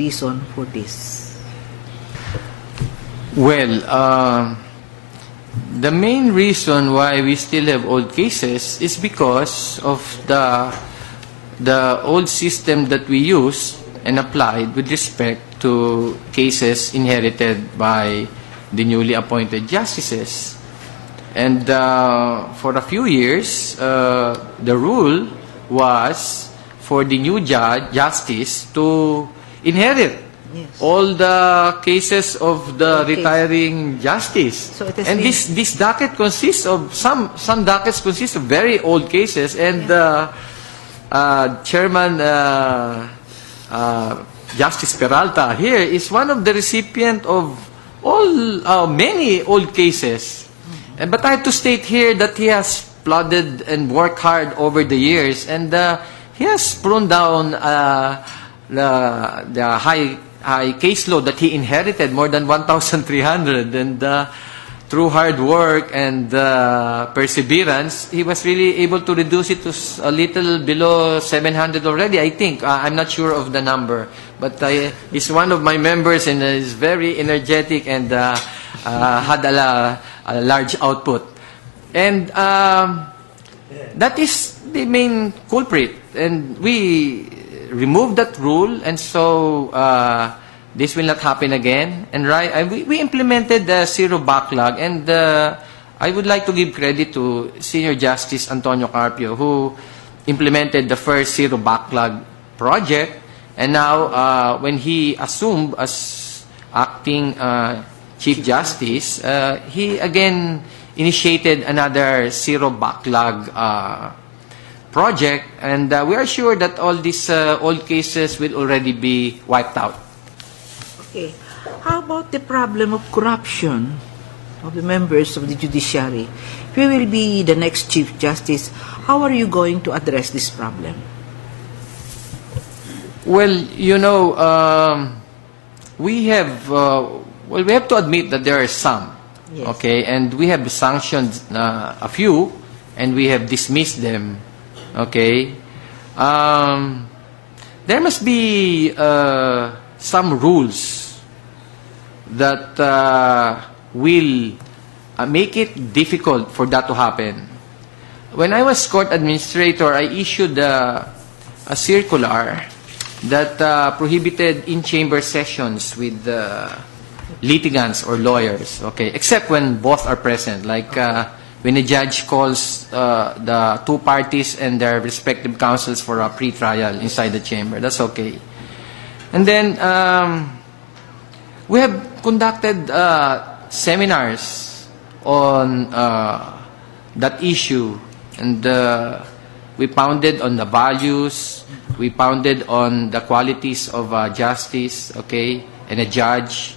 reason for this? Well, the main reason why we still have old cases is because of the old system that we use and applied with respect to cases inherited by the newly appointed justices. And for a few years, the rule was for the new justice to inherit all the cases of the retiring justice. So it has and been... this docket consists of, some dockets consist of very old cases, and Chairman Justice Peralta here is one of the recipient of many old cases. But I have to state here that he has plodded and worked hard over the years, and he has pruned down the high caseload that he inherited, more than 1,300, and through hard work and perseverance, he was really able to reduce it to a little below 700 already, I think. I'm not sure of the number, but he's one of my members and is very energetic and had a large output. And that is the main culprit. And we removed that rule, and so this will not happen again. And we implemented the zero backlog, and I would like to give credit to Senior Justice Antonio Carpio, who implemented the first zero backlog project. And now, when he assumed as acting Chief Justice, he again initiated another zero backlog project, and we are sure that all these old cases will already be wiped out. Okay. How about the problem of corruption of the members of the judiciary? If you will be the next Chief Justice, how are you going to address this problem? Well, you know, we have to admit that there are some, okay, and we have sanctioned a few, and we have dismissed them, okay. There must be some rules that will make it difficult for that to happen. When I was court administrator, I issued a circular that prohibited in-chamber sessions with litigants or lawyers, okay, except when both are present, like when a judge calls the two parties and their respective counsels for a pre-trial inside the chamber. That's okay. And then we have conducted seminars on that issue, and we pounded on the values, we pounded on the qualities of justice, okay, and a judge,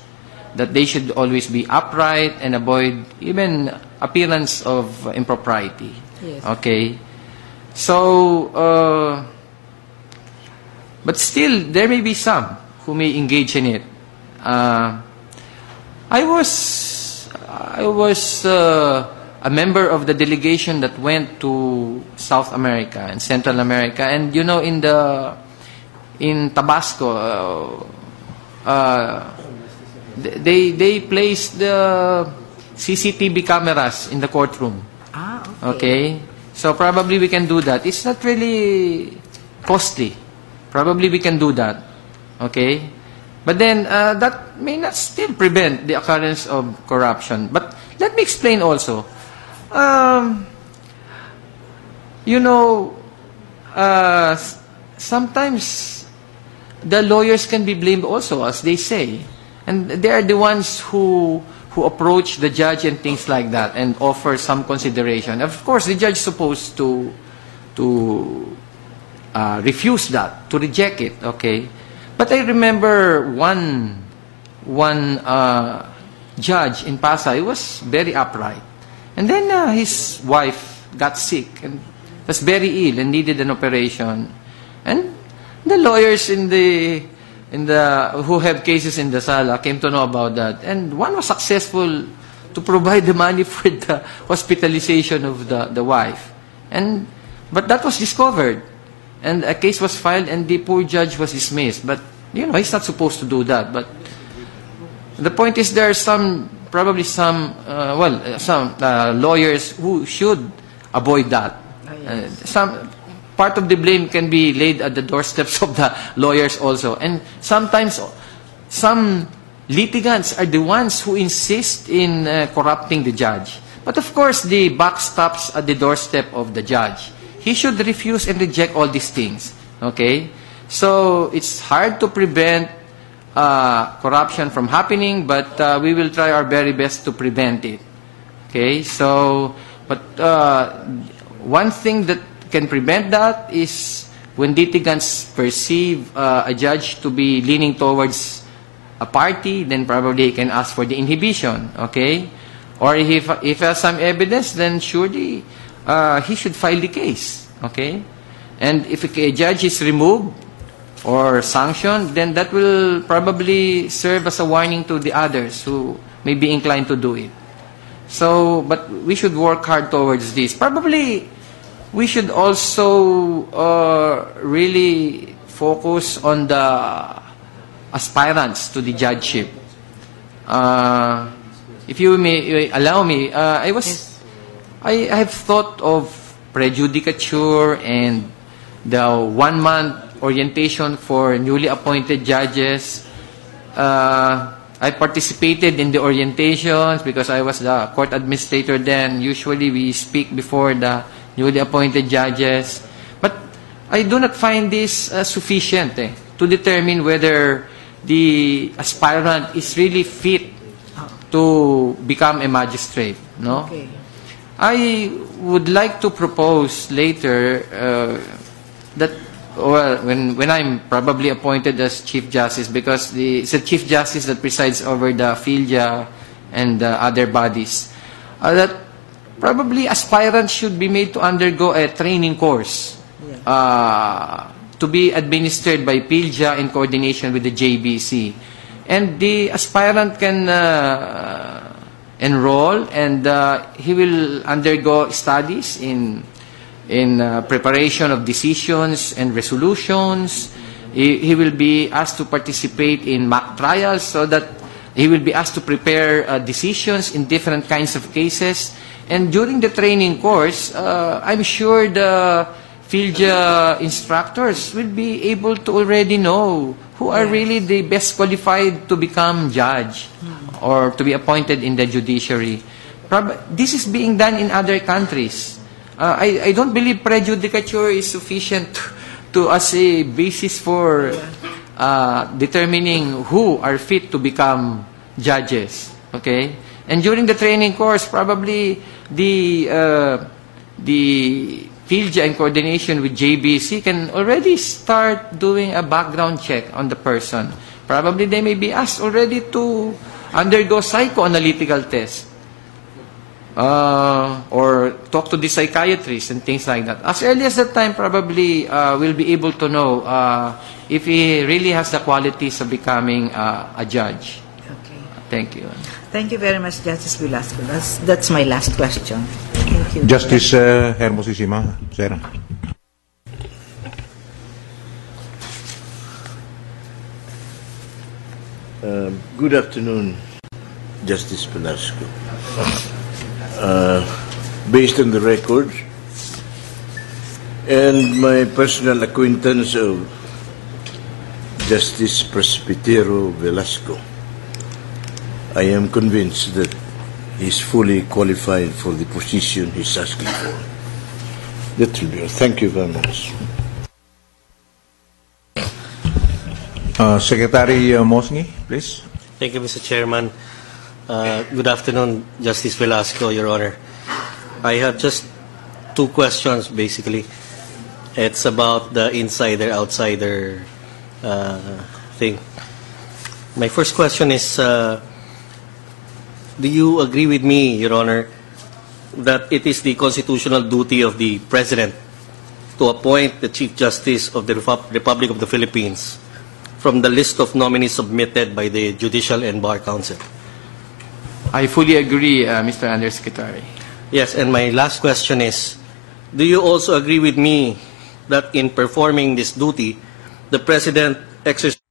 that they should always be upright and avoid even appearance of impropriety. Yes. Okay. So, but still, there may be some who may engage in it. I was a member of the delegation that went to South America and Central America, and you know, in Tabasco, they placed the CCTV cameras in the courtroom. Okay. So probably we can do that. It's not really costly. Probably we can do that. Okay. But then that may not still prevent the occurrence of corruption. But let me explain also. You know, sometimes the lawyers can be blamed also, as they say. And they are the ones who approach the judge and things like that and offer some consideration. Of course, the judge is supposed to refuse that, to reject it, okay? But I remember one judge in Pasay was very upright. And then his wife got sick and was very ill and needed an operation. And the lawyers who have cases in the sala came to know about that. And one was successful to provide the money for the hospitalization of the wife. But that was discovered. And a case was filed and the poor judge was dismissed. But he's not supposed to do that. But the point is, there are probably some lawyers who should avoid that. Some part of the blame can be laid at the doorsteps of the lawyers also. And sometimes some litigants are the ones who insist in corrupting the judge. But of course, the buck stops at the doorstep of the judge. He should refuse and reject all these things. Okay? So it's hard to prevent corruption from happening, but we will try our very best to prevent it. Okay? So, but one thing that can prevent that is when litigants perceive a judge to be leaning towards a party, then probably he can ask for the inhibition. Okay? Or if he has some evidence, then surely he should file the case. Okay? And if a judge is removed or sanctioned, then that will probably serve as a warning to the others who may be inclined to do it. So, but we should work hard towards this. Probably, we should also really focus on the aspirants to the judgeship. If you may allow me, I have thought of prejudicature and the 1-month orientation for newly appointed judges. I participated in the orientations because I was the court administrator then. Usually we speak before the newly appointed judges. But I do not find this sufficient to determine whether the aspirant is really fit to become a magistrate. No? Okay. I would like to propose later that, well, when I'm probably appointed as Chief Justice, because it's the Chief Justice that presides over the PhilJA and other bodies, that probably aspirants should be made to undergo a training course to be administered by PhilJA in coordination with the JBC. And the aspirant can enroll, and he will undergo studies in preparation of decisions and resolutions. He will be asked to participate in mock trials, so that he will be asked to prepare decisions in different kinds of cases. And during the training course, I'm sure the PhilJA instructors will be able to already know who are really the best qualified to become judge or to be appointed in the judiciary. This is being done in other countries. I don't believe prejudicature is sufficient as a basis for determining who are fit to become judges. Okay? And during the training course, probably the PhilJA in coordination with JBC can already start doing a background check on the person. Probably they may be asked already to undergo psychoanalytical tests or talk to the psychiatrist and things like that. As early as that time, probably we'll be able to know if he really has the qualities of becoming a judge. Okay. Thank you. Thank you very much, Justice Velasco. That's my last question. Thank you. Justice Hermosissima, sir. Good afternoon, Justice Velasco. Based on the record and my personal acquaintance of Justice Presbitero Velasco, I am convinced that he's fully qualified for the position he's asking for. That will be all. Thank you very much. Secretary Mosngi, please. Thank you, Mr. Chairman. Good afternoon, Justice Velasco, Your Honor. I have just two questions, basically. It's about the insider-outsider thing. My first question is, do you agree with me, Your Honor, that it is the constitutional duty of the President to appoint the Chief Justice of the Republic of the Philippines from the list of nominees submitted by the Judicial and Bar Council? I fully agree, Mr. Undersecretary. Yes, and my last question is, do you also agree with me that in performing this duty, the President exercises